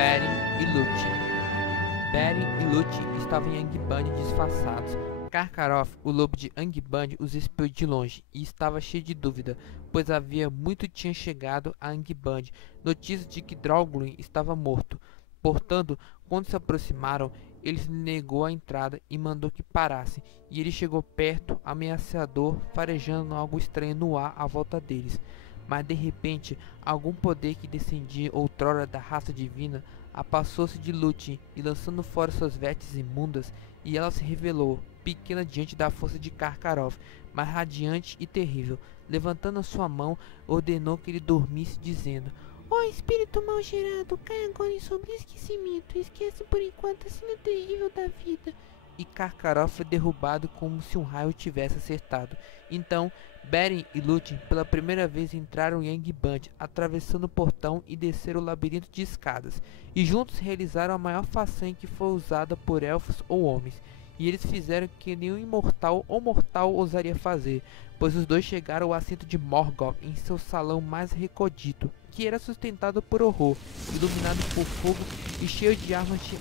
Beren e Lúthien. Beren e Lúthien estavam em Angband disfarçados. Karkaroff, o lobo de Angband, os espiou de longe e estava cheio de dúvida, pois havia muito tinha chegado a Angband notícia de que Draugluin estava morto. Portanto, quando se aproximaram, ele lhe negou a entrada e mandou que parassem, e ele chegou perto, ameaçador, farejando algo estranho no ar à volta deles. Mas de repente, algum poder que descendia outrora da raça divina apassou-se de Lúthien e lançando fora suas vestes imundas, e ela se revelou, pequena diante da força de Karkaroff, mas radiante e terrível. Levantando a sua mão, ordenou que ele dormisse, dizendo: "Ó espírito mal gerado, cai agora em sombrio esquecimento, esquece por enquanto a cena terrível da vida." E Karkaroff foi derrubado como se um raio tivesse acertado. Então, Beren e Lúthien pela primeira vez entraram em Angband, atravessando o portão e desceram o labirinto de escadas, e juntos realizaram a maior façanha que foi usada por elfos ou homens. E eles fizeram que nenhum imortal ou mortal ousaria fazer, pois os dois chegaram ao assento de Morgoth em seu salão mais recôndito, que era sustentado por horror, iluminado por fogo e cheio de armas de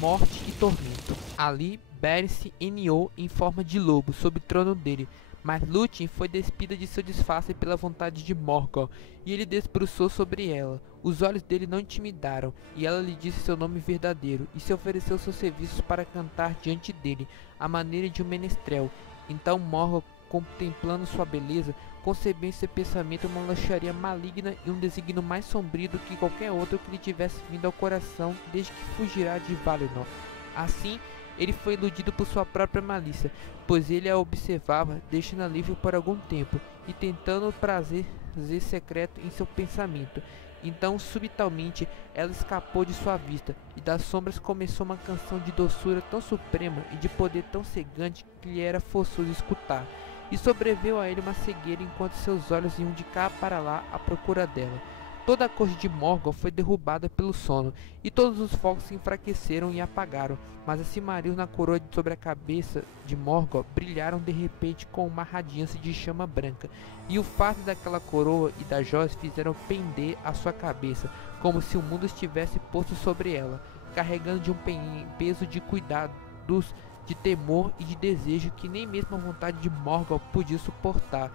morte e tormento. Ali, Beren se eniou em forma de lobo sob o trono dele, mas Lúthien foi despida de seu disfarce pela vontade de Morgoth, e ele debruçou sobre ela. Os olhos dele não intimidaram, e ela lhe disse seu nome verdadeiro, e se ofereceu seus serviços para cantar diante dele, à maneira de um menestrel. Então Morgoth, contemplando sua beleza, concebeu em seu pensamento uma lancharia maligna e um desígnio mais sombrio do que qualquer outro que lhe tivesse vindo ao coração desde que fugirá de Valinor. Assim, ele foi iludido por sua própria malícia, pois ele a observava, deixando-a livre por algum tempo, e tentando o prazer secreto em seu pensamento. Então, subitamente, ela escapou de sua vista, e das sombras começou uma canção de doçura tão suprema e de poder tão cegante que lhe era forçoso escutar. E sobreveio a ele uma cegueira enquanto seus olhos iam de cá para lá à procura dela. Toda a corte de Morgoth foi derrubada pelo sono, e todos os fogos se enfraqueceram e apagaram, mas as Silmarils na coroa sobre a cabeça de Morgoth brilharam de repente com uma radiância de chama branca, e o fato daquela coroa e das joias fizeram pender a sua cabeça, como se o mundo estivesse posto sobre ela, carregando de um peso de cuidados, de temor e de desejo que nem mesmo a vontade de Morgoth podia suportar.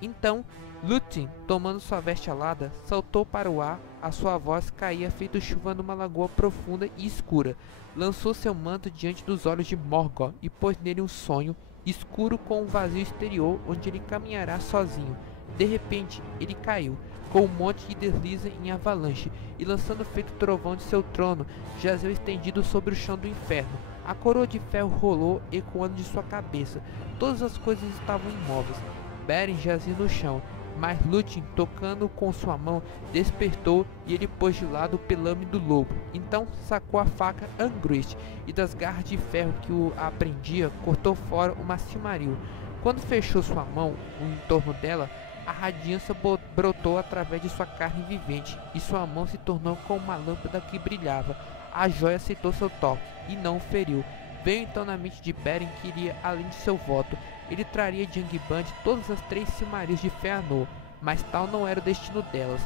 Então, Lúthien, tomando sua veste alada, saltou para o ar, a sua voz caía feito chuva numa lagoa profunda e escura. Lançou seu manto diante dos olhos de Morgoth e pôs nele um sonho, escuro com um vazio exterior onde ele caminhará sozinho. De repente, ele caiu, com um monte que desliza em avalanche, e lançando feito trovão de seu trono, jazeu estendido sobre o chão do inferno. A coroa de ferro rolou, ecoando de sua cabeça. Todas as coisas estavam imóveis. Beren jazia no chão, mas Lúthien, tocando com sua mão, despertou e ele pôs de lado o pelame do lobo. Então sacou a faca Angrist e das garras de ferro que o prendia, cortou fora uma Silmaril. Quando fechou sua mão em torno dela, a radiância brotou através de sua carne vivente, e sua mão se tornou como uma lâmpada que brilhava. A joia aceitou seu toque e não o feriu. Veio então na mente de Beren que iria além de seu voto. Ele traria de Angband todas as 3 Silmarils de Fëanor, mas tal não era o destino delas.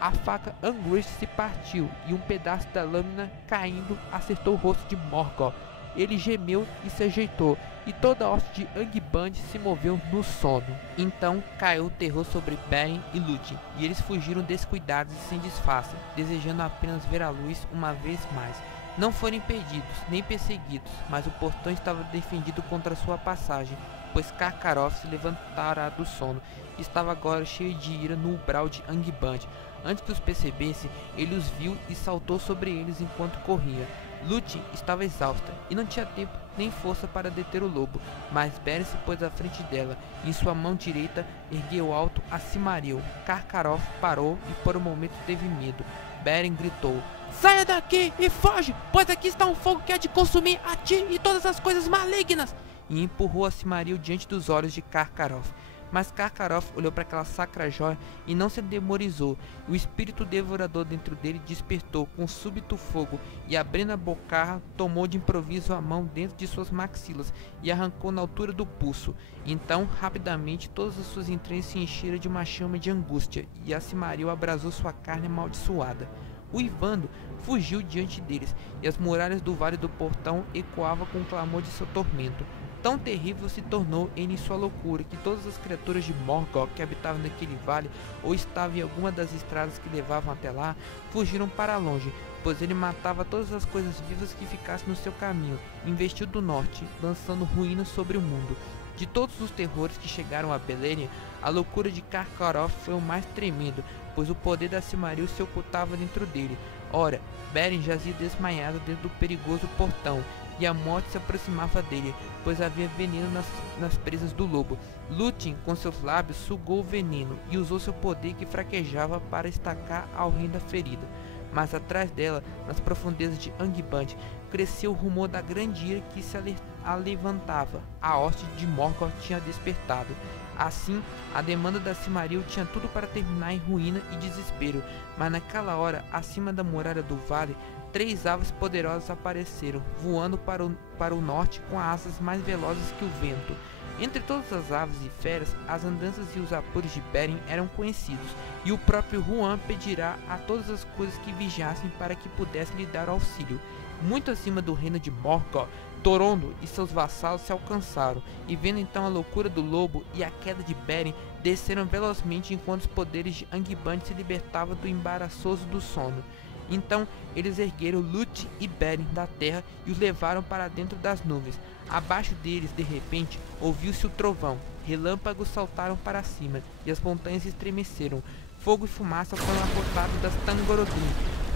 A faca Angrist se partiu, e um pedaço da lâmina, caindo, acertou o rosto de Morgoth. Ele gemeu e se ajeitou, e toda a hoste de Angband se moveu no sono. Então caiu o terror sobre Beren e Lúthien, e eles fugiram descuidados e sem disfarce, desejando apenas ver a luz uma vez mais. Não foram impedidos, nem perseguidos, mas o portão estava defendido contra sua passagem, pois Karkaroff se levantara do sono, e estava agora cheio de ira no umbral de Angband. Antes que os percebesse, ele os viu e saltou sobre eles enquanto corria. Lúthien estava exausta, e não tinha tempo nem força para deter o lobo, mas Beren se pôs à frente dela, e em sua mão direita ergueu alto a Silmaril. Karkaroff parou e por um momento teve medo. Beren gritou: "Saia daqui e foge, pois aqui está um fogo que há de consumir a ti e todas as coisas malignas!" E empurrou a Silmaril diante dos olhos de Karkaroff. Mas Karkaroff olhou para aquela sacra joia e não se atemorizou. O espírito devorador dentro dele despertou com súbito fogo, e abrindo a bocarra, tomou de improviso a mão dentro de suas maxilas e arrancou na altura do pulso. Então, rapidamente, todas as suas entranhas se encheram de uma chama de angústia, e a Silmaril abrasou sua carne amaldiçoada. uivando, fugiu diante deles, e as muralhas do Vale do Portão ecoavam com o clamor de seu tormento. Tão terrível se tornou em sua loucura que todas as criaturas de Morgoth que habitavam naquele vale ou estavam em alguma das estradas que levavam até lá, fugiram para longe, pois ele matava todas as coisas vivas que ficassem no seu caminho, e investiu do norte, lançando ruínas sobre o mundo. De todos os terrores que chegaram a Beleriand, a loucura de Karkaroff foi o mais tremendo, pois o poder da Silmaril se ocultava dentro dele. Ora, Beren jazia desmaiado dentro do perigoso portão, e a morte se aproximava dele, pois havia veneno nas presas do lobo. Lúthien, com seus lábios, sugou o veneno e usou seu poder que fraquejava para estacar a horrenda ferida. Mas atrás dela, nas profundezas de Angband, cresceu o rumor da grande ira que se alevantava. A hoste de Morgoth tinha despertado. Assim, a demanda da Silmaril tinha tudo para terminar em ruína e desespero, mas naquela hora, acima da muralha do vale, 3 aves poderosas apareceram, voando para o norte com asas mais velozes que o vento. Entre todas as aves e feras, as andanças e os apuros de Beren eram conhecidos, e o próprio Huan pedirá a todas as coisas que vigiassem para que pudesse lhe dar auxílio. Muito acima do reino de Morgoth, Torondo e seus vassalos se alcançaram, e vendo então a loucura do lobo e a queda de Beren, desceram velozmente enquanto os poderes de Angband se libertavam do embaraçoso do sono. Então eles ergueram Lúthien e Beren da terra e os levaram para dentro das nuvens. Abaixo deles, de repente, ouviu-se o trovão. Relâmpagos saltaram para cima, e as montanhas estremeceram. Fogo e fumaça foram arrotados das Tangorodrim,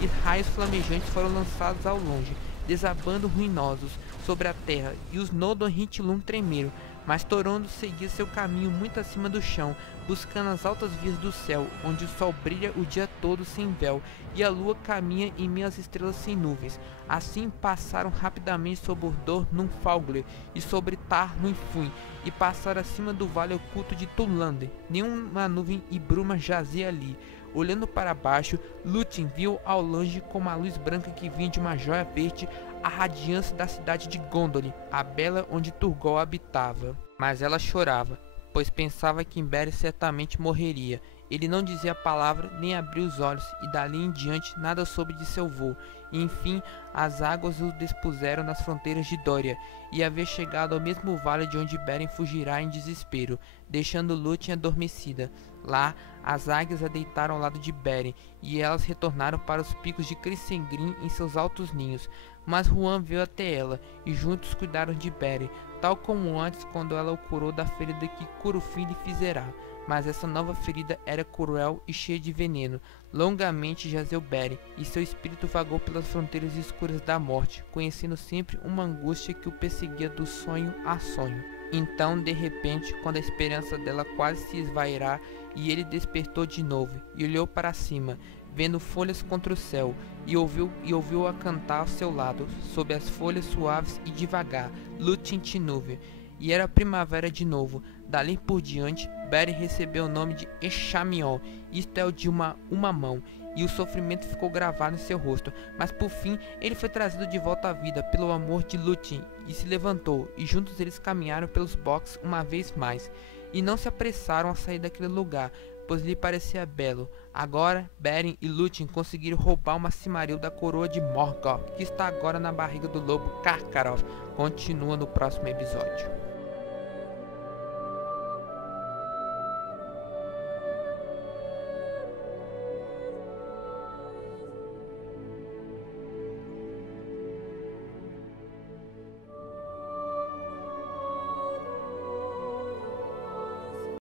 e raios flamejantes foram lançados ao longe, desabando ruinosos sobre a terra, e os Nodon Hitlum tremeram. Mas Torondo seguia seu caminho muito acima do chão, buscando as altas vias do céu, onde o sol brilha o dia todo sem véu, e a lua caminha em meio às estrelas sem nuvens. Assim passaram rapidamente sobre Urdor Numfalgler e sobre Tar Numfun, e passaram acima do vale oculto de Túlander. Nenhuma nuvem e bruma jazia ali. Olhando para baixo, Lúthien viu ao longe como a luz branca que vinha de uma joia verde a radiância da cidade de Gondolin, a bela onde Turgol habitava. Mas ela chorava, pois pensava que Beren certamente morreria. Ele não dizia palavra nem abriu os olhos, e dali em diante nada soube de seu voo. E enfim, as águas o despuseram nas fronteiras de Dória, e havia chegado ao mesmo vale de onde Beren fugirá em desespero, deixando Lúthien adormecida. Lá, as águias a deitaram ao lado de Beren, e elas retornaram para os picos de Crisengrim em seus altos ninhos. Mas Huan veio até ela, e juntos cuidaram de Beren, tal como antes quando ela o curou da ferida que Curufin lhe fizerá. Mas essa nova ferida era cruel e cheia de veneno. Longamente jazeu Beren, e seu espírito vagou pelas fronteiras escuras da morte, conhecendo sempre uma angústia que o perseguia do sonho a sonho. Então, de repente, quando a esperança dela quase se esvairá, e ele despertou de novo, e olhou para cima, vendo folhas contra o céu, e ouviu-a cantar ao seu lado, sob as folhas suaves e devagar, Lúthien Tinúvel. E era primavera de novo. Dali por diante, Beren recebeu o nome de Eshamion, isto é o de uma mão, e o sofrimento ficou gravado em seu rosto. Mas por fim, ele foi trazido de volta à vida pelo amor de Lúthien, e se levantou, e juntos eles caminharam pelos bosques uma vez mais, e não se apressaram a sair daquele lugar, pois lhe parecia belo. Agora, Beren e Lúthien conseguiram roubar uma Silmaril da coroa de Morgoth, que está agora na barriga do lobo Karkaroff. Continua no próximo episódio.